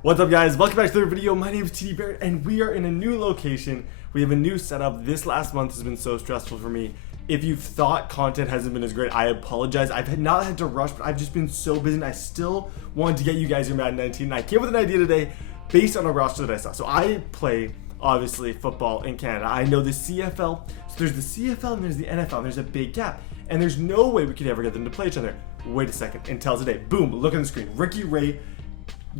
What's up, guys? Welcome back to another video. My name is TDBarrett and we are in a new location. We have a new setup. This last month has been so stressful for me. If you thought content hasn't been as great, I apologize. I've not had to rush, but I've just been so busy and I still wanted to get you guys your Madden 19. And I came with an idea today based on a roster that I saw. So I play, obviously, football in Canada. I know the CFL. So there's the CFL and there's the NFL. And there's a big gap. And there's no way we could ever get them to play each other. Wait a second. Until today. Boom. Look on the screen. Ricky Ray,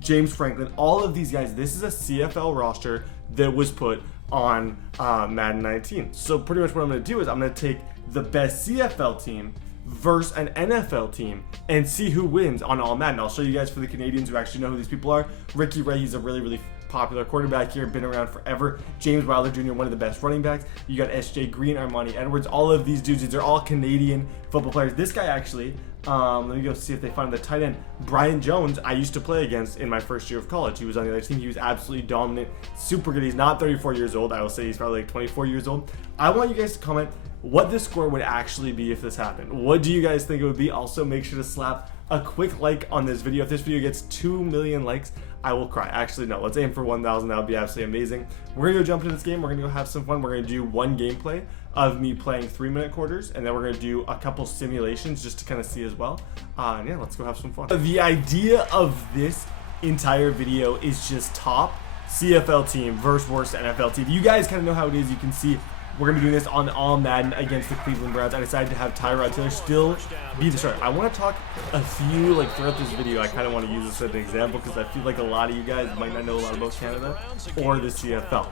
James Franklin, all of these guys. This is a CFL roster that was put on Madden 19. So pretty much what I'm going to do is I'm going to take the best CFL team versus an NFL team and see who wins on all Madden. I'll show you guys for the Canadians who actually know who these people are. Ricky Ray, he's a really popular quarterback here, been around forever. James Wilder Jr., one of the best running backs. You got SJ Green, Armani Edwards, all of these dudes, these are all Canadian football players. This guy actually, let me go see if they find the tight end. Brian Jones, I used to play against in my first year of college. He was on the other team. He was absolutely dominant, super good. He's not 34 years old. I will say he's probably like 24 years old. I want you guys to comment what the score would actually be if this happened. What do you guys think it would be? Also, make sure to slap a quick like on this video. If this video gets 2 million likes, I will cry. Actually, no, let's aim for 1,000. That would be absolutely amazing. We're gonna go jump into this game. We're gonna go have some fun. We're gonna do one gameplay of me playing 3-minute quarters, and then we're gonna do a couple simulations just to kind of see as well. And yeah, let's go have some fun. The idea of this entire video is just top CFL team versus worst NFL team. You guys kind of know how it is. You can see we're gonna be doing this on all Madden against the Cleveland Browns. I decided to have Tyrod Taylor still be the starter. I want to talk a few, like, throughout this video. I kind of want to use this as an example because I feel like a lot of you guys might not know a lot about Canada or the CFL.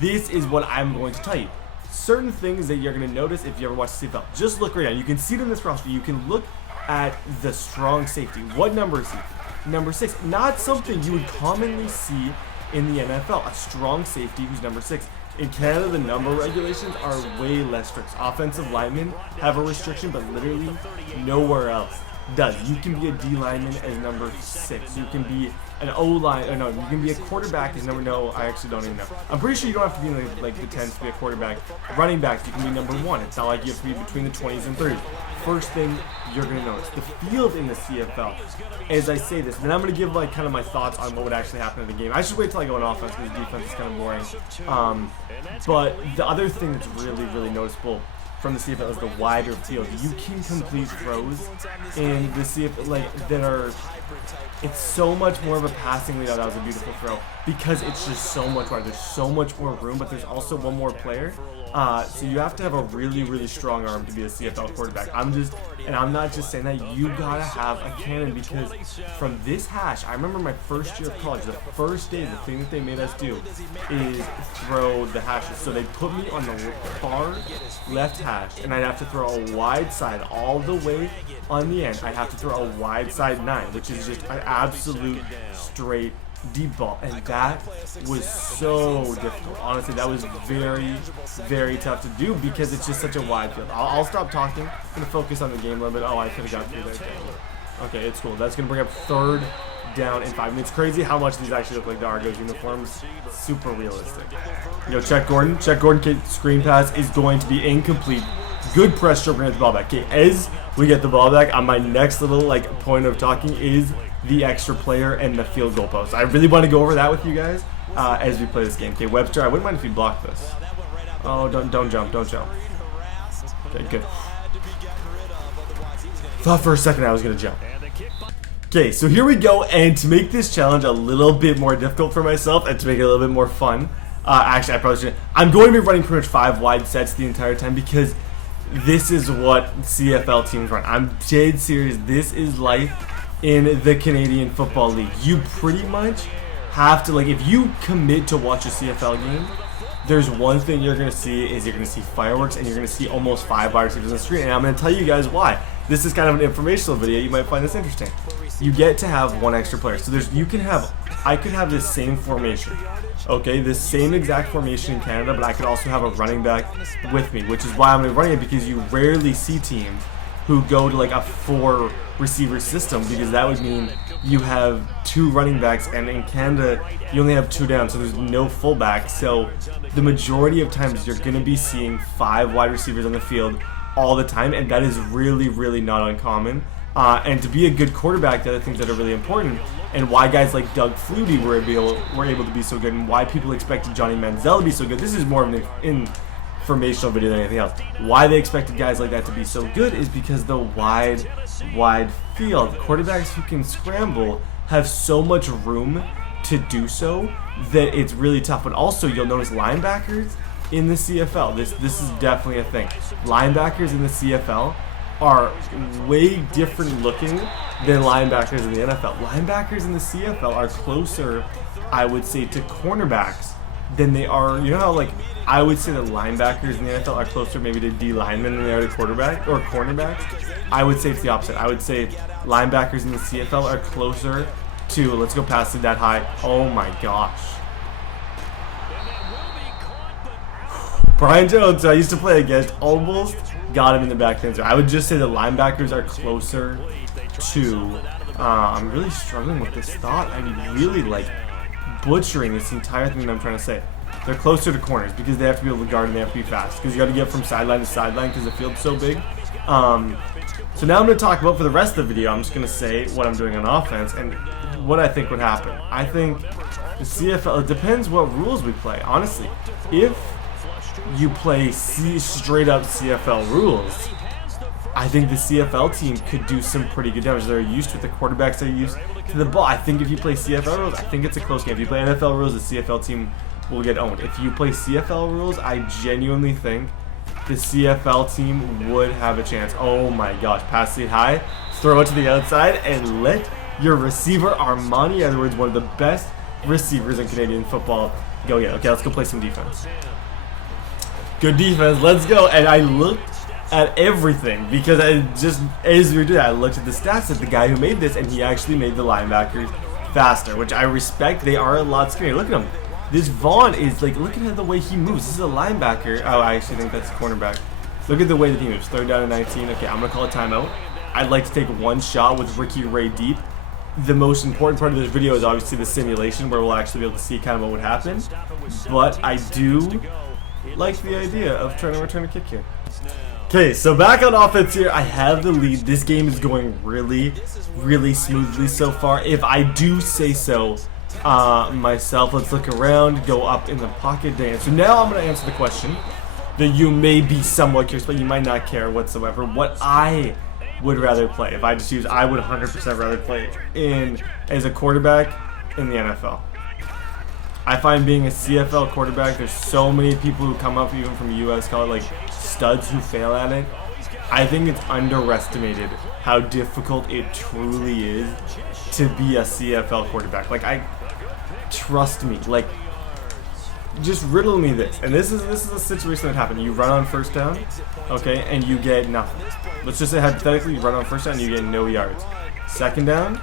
This is what I'm going to tell you. Certain things that you're gonna notice if you ever watch CFL. Just look right now. You can see it in this roster. You can look at the strong safety. What number is he? Number 6. Not something you would commonly see in the NFL. A strong safety who's number 6. In Canada, the number regulations are way less strict. Offensive linemen have a restriction, but literally nowhere else does. You can be a D lineman as number 6. You can be an O line. Or no, you can be a quarterback as number. No, I actually don't even know. I'm pretty sure you don't have to be in like the 10s to be a quarterback. Running backs, you can be number 1. It's not like you have to be between the 20s and 30s. First thing you're gonna notice, the field in the CFL. As I say this, then I'm gonna give like kind of my thoughts on what would actually happen in the game. I should wait till I go on offense because defense is kind of boring. But the other thing that's really noticeable from the CFL is the wider field. You can complete throws in the CFL like that are. It's so much more of a passing lead. That was a beautiful throw because it's just so much wider. There's so much more room, but there's also one more player. So you have to have a really strong arm to be a CFL quarterback. I'm not just saying that. You gotta have a cannon because from this hash, I remember my first year of college, the first day, the thing that they made us do is throw the hashes. So they put me on the far left hash, and I'd have to throw a wide side all the way on the end. I'd have to throw a wide side 9, which is just an absolute straight deep ball, and that was so difficult. Honestly, that was very tough to do because it's just such a wide field. I'll stop talking. I'm gonna focus on the game a little bit. Oh, I could have got through there. Okay, it's cool. That's gonna bring up 3rd down and 5. And it's crazy how much these actually look like the Argos uniforms. Super realistic. Yo, check Gordon. Screen pass is going to be incomplete. Good pressure. We're gonna get the ball back. Okay, as we get the ball back, on my next little like point of talking is the extra player and the field goal post. I really want to go over that with you guys as we play this game. Okay, Webster, I wouldn't mind if you block this. Oh, don't jump. Okay, good. Thought for a second I was gonna jump. Okay, so here we go, and to make this challenge a little bit more difficult for myself and to make it a little bit more fun, actually I probably shouldn't. I'm going to be running pretty much 5 wide sets the entire time because this is what CFL teams run. I'm dead serious. This is life in the Canadian Football League. You pretty much have to, like, if you commit to watch a CFL game, there's one thing you're going to see is you're going to see fireworks and you're going to see almost 5 wide receivers on the screen, and I'm going to tell you guys why. This is kind of an informational video. You might find this interesting. You get to have 1 extra player. So I could have this same formation. Okay, this same exact formation in Canada, but I could also have a running back with me, which is why I'm running it, because you rarely see teams who go to like a 4 receiver system, because that would mean you have 2 running backs, and in Canada you only have 2 down, so there's no fullback. So the majority of times you're going to be seeing 5 wide receivers on the field all the time, and that is really not uncommon. And to be a good quarterback, the other things that are really important and why guys like Doug Flutie were able to be so good, and why people expected Johnny Manziel to be so good. This is more of an informational video than anything else. Why they expected guys like that to be so good is because the wide field. Quarterbacks who can scramble have so much room to do so that it's really tough. But also, you'll notice linebackers in the CFL. This is definitely a thing. Linebackers in the CFL are way different looking than linebackers in the NFL. Linebackers in the CFL are closer, I would say, to cornerbacks than they are. You know how, like, I would say that linebackers in the NFL are closer maybe to D linemen than they are to quarterback or cornerbacks. I would say it's the opposite. I would say linebackers in the CFL are closer to, let's go past it that high. Oh my gosh. Brian Jones, who I used to play against, almost got him in the back fence. I would just say that linebackers are closer to, I'm really struggling with this thought. I'm really like butchering this entire thing that I'm trying to say. They're closer to corners because they have to be able to guard and they have to be fast because you got to get from sideline to sideline because the field's so big. So now I'm going to talk about, for the rest of the video, I'm just going to say what I'm doing on offense and what I think would happen. I think the CFL, it depends what rules we play, honestly. If you play straight up CFL rules, I think the CFL team could do some pretty good damage. They're used to it. The quarterbacks are used to the ball. I think if you play CFL rules, I think it's a close game. If you play NFL rules, the CFL team will get owned. If you play CFL rules, I genuinely think the CFL team would have a chance. Oh my gosh, pass it high, throw it to the outside, and let your receiver, Armani Edwards, one of the best receivers in Canadian football, go get it. Okay, let's go play some defense. Good defense, let's go. And I looked at everything because I just, as we were doing that, I looked at the stats of the guy who made this, and he actually made the linebackers faster, which I respect. They are a lot scarier. Look at him. This Vaughn is like, look at the way he moves. This is a linebacker. Oh, I actually think that's a cornerback. Look at the way that he moves. Third down and 19. Okay, I'm going to call a timeout. I'd like to take one shot with Ricky Ray deep. The most important part of this video is obviously the simulation where we'll actually be able to see kind of what would happen. But I do like the idea of trying to return a kick here. Okay, so back on offense here, I have the lead. This game is going really, really smoothly so far, if I do say so myself. Let's look around, go up in the pocket dance. So now I'm going to answer the question that you may be somewhat curious, but you might not care whatsoever. What I would rather play, if I just use, I would 100% rather play as a quarterback in the NFL. I find being a CFL quarterback, there's so many people who come up even from US college, like studs who fail at it. I think it's underestimated how difficult it truly is to be a CFL quarterback. Like, trust me, like, just riddle me this. And this is a situation that happened. You run on first down, okay, and you get nothing. Let's just say hypothetically you run on first down and you get no yards. Second down,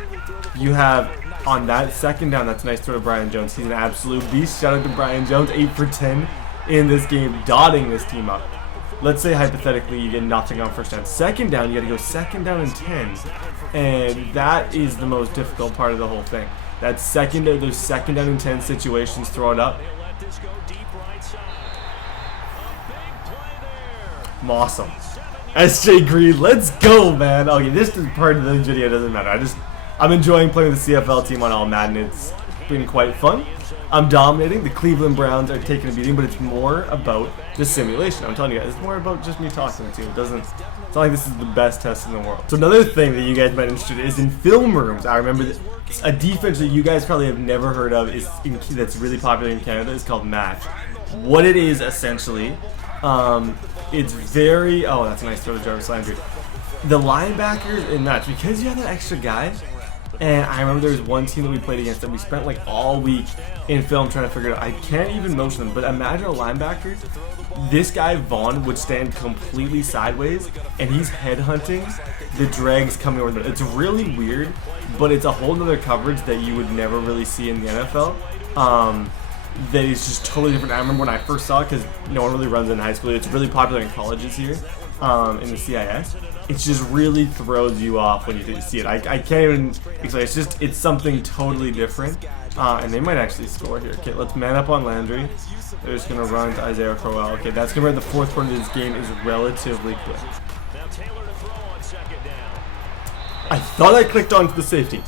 you have, on that second down, that's a nice throw to Brian Jones. He's an absolute beast. Shout out to Brian Jones, 8 for 10 in this game, dotting this team up. Let's say hypothetically you get nothing on first down. Second down, you got to go second down and 10, and that is the most difficult part of the whole thing. That those second down and 10 situations, throw it up. Awesome. SJ Green, let's go, man. Okay, this is part of the video, doesn't matter. I'm enjoying playing with the CFL team on all Madden. It's been quite fun. I'm dominating. The Cleveland Browns are taking a beating, but it's more about the simulation. I'm telling you guys, it's more about just me talking to you. It's not like this is the best test in the world. So another thing that you guys might be interested in is in film rooms. I remember that a defense that you guys probably have never heard of that's really popular in Canada is called match. What it is essentially, it's very, oh, that's a nice throw to Jarvis Landry. The linebackers in match, because you have that extra guy. And I remember there was one team that we played against that we spent like all week in film trying to figure it out. I can't even motion them, but imagine a linebacker. This guy, Vaughn, would stand completely sideways, and he's headhunting the dregs coming over there. It's really weird, but it's a whole nother coverage that you would never really see in the NFL. That is just totally different. I remember when I first saw it, because no one really runs in high school. It's really popular in colleges here, in the CIS. It just really throws you off when you see it. I can't even explain. It's something totally different. And they might actually score here. Okay, let's man up on Landry. They're just going to run to Isaiah Crowell. Okay, that's going to be the fourth quarter of this game is relatively quick. I thought I clicked onto the safety.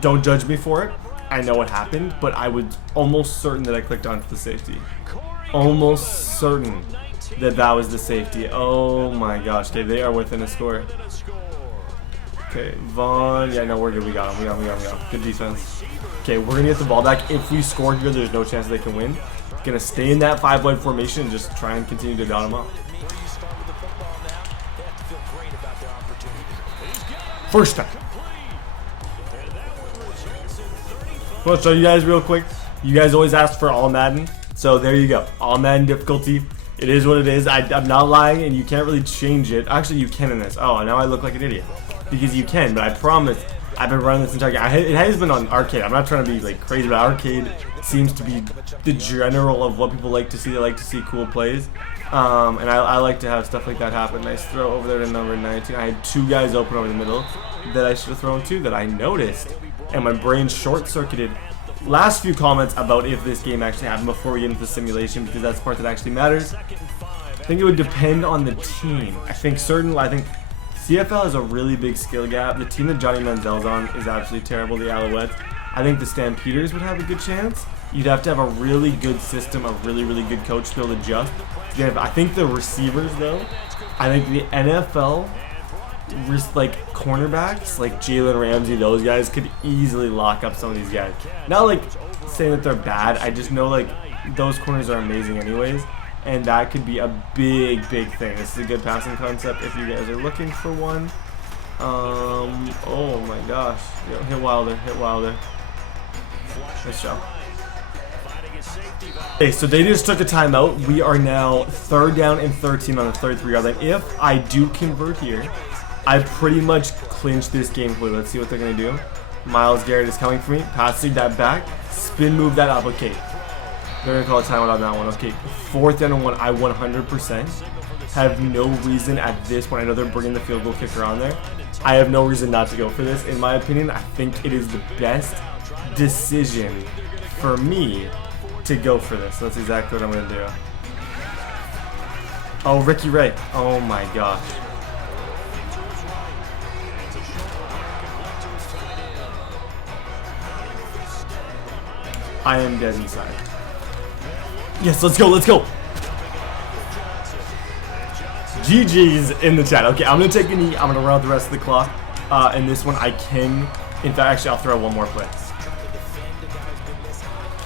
Don't judge me for it. I know what happened, but I was almost certain that I clicked onto the safety. Almost certain that that was the safety. Oh my gosh. Okay, they are within a score. Okay, Vaughn. Yeah, no, we're good. We got him. We got him. Good defense. Okay, we're going to get the ball back. If we score here, there's no chance they can win. Going to stay in that 5-wide formation and just try and continue to dot them up. First time. Well, I'll show you guys real quick. You guys always ask for all Madden. So there you go. All Madden difficulty. It is what it is. I'm not lying, and you can't really change it. Actually, you can in this. Oh, now I look like an idiot. Because you can, but I promise I've been running this entire game. It has been on arcade. I'm not trying to be like crazy, but arcade seems to be the general of what people like to see. They like to see cool plays. And I like to have stuff like that happen. Nice throw over there to number 19. I had two guys open over the middle that I should have thrown to that I noticed, and my brain short-circuited. Last few comments about if this game actually happened before we get into the simulation, because that's the part that actually matters. I think it would depend on the team. I think CFL has a really big skill gap. The team that Johnny Manziel's on is absolutely terrible, the Alouettes. I think the Stampeders would have a good chance. You'd have to have a really good system, a really, really good coach to be able to adjust. I think the receivers, though, I think the NFL, like cornerbacks, like Jalen Ramsey, those guys could easily lock up some of these guys. Not like saying that they're bad. I just know like those corners are amazing anyways. And that could be a big, big thing. This is a good passing concept if you guys are looking for one. Oh my gosh. Yo, hit Wilder. Nice job. Okay, so they just took a timeout. We are now 3rd down and 13 on the 33-yard line. If I do convert here, I pretty much clinched this game. Wait, let's see what they're going to do. Myles Garrett is coming for me. Passing that back. Spin move that up. Okay. They're going to call a timeout on that one. Okay, 4th down and 1. I 100% have no reason at this point. I know they're bringing the field goal kicker on there. I have no reason not to go for this. In my opinion, I think it is the best decision for me to go for this. That's exactly what I'm going to do. Oh, Ricky Ray. Oh my gosh. I am dead inside. Yes, let's go. GG's in the chat. Okay, I'm going to take a knee. I'm going to run out the rest of the clock. And this one I can, in fact, actually, I'll throw one more play.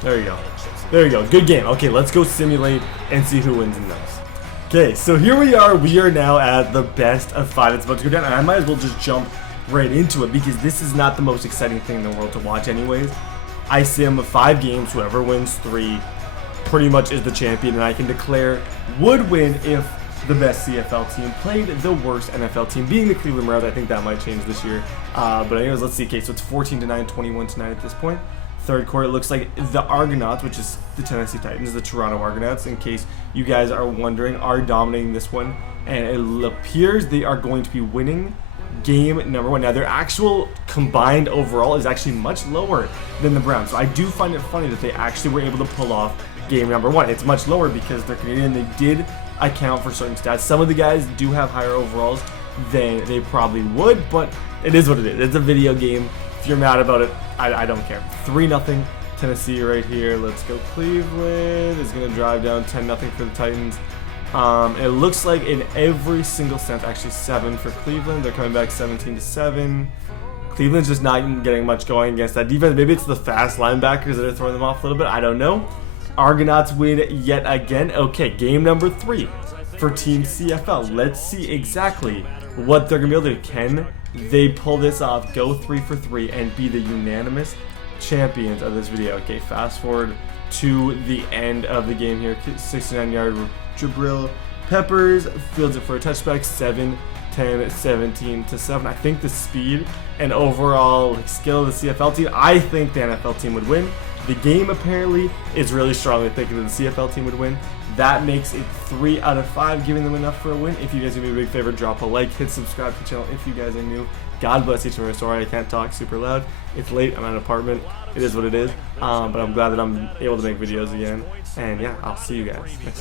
There you go. Good game. Okay, let's go simulate and see who wins in those. Okay, so here we are. We are now at the best of 5. It's about to go down. And I might as well just jump right into it because this is not the most exciting thing in the world to watch anyways. I sim 5 games. Whoever wins 3 pretty much is the champion, and I can declare would win if the best CFL team played the worst NFL team, being the Cleveland Browns. I think that might change this year. But anyways, let's see. Okay, so it's 14-9, 21-9 at this point. 3rd quarter, it looks like the Argonauts, which is the Tennessee Titans, the Toronto Argonauts, in case you guys are wondering, are dominating this one. And it appears they are going to be winning game number 1. Now, their actual combined overall is actually much lower than the Browns. So I do find it funny that they actually were able to pull off game number 1. It's much lower because they're Canadian. They did account for certain stats. Some of the guys do have higher overalls than they probably would, but it is what it is. It's a video game. If you're mad about it, I don't care. 3-0 Tennessee right here. Let's go. Cleveland is going to drive down 10-0 for the Titans. It looks like in every single sense, actually 7 for Cleveland. They're coming back 17-7. Cleveland's just not getting much going against that defense. Maybe it's the fast linebackers that are throwing them off a little bit. I don't know. Argonauts win yet again. Okay, game number 3 for Team CFL. Let's see exactly what they're going to be able to do. Can they pull this off, go 3 for 3, and be the unanimous champions of this video? Okay, fast forward to the end of the game here. 69-yard Jabril Peppers fields it for a touchback. 7-10, 17-7. I think the speed and overall skill of the CFL team, I think the NFL team would win. The game apparently is really strongly thinking that the CFL team would win. That makes it 3 out of 5, giving them enough for a win. If you guys do me a big favor, drop a like, hit subscribe to the channel if you guys are new. God bless each of us. Sorry I can't talk super loud. It's late. I'm at an apartment. It is what it is. But I'm glad that I'm able to make videos again. And yeah, I'll see you guys next time.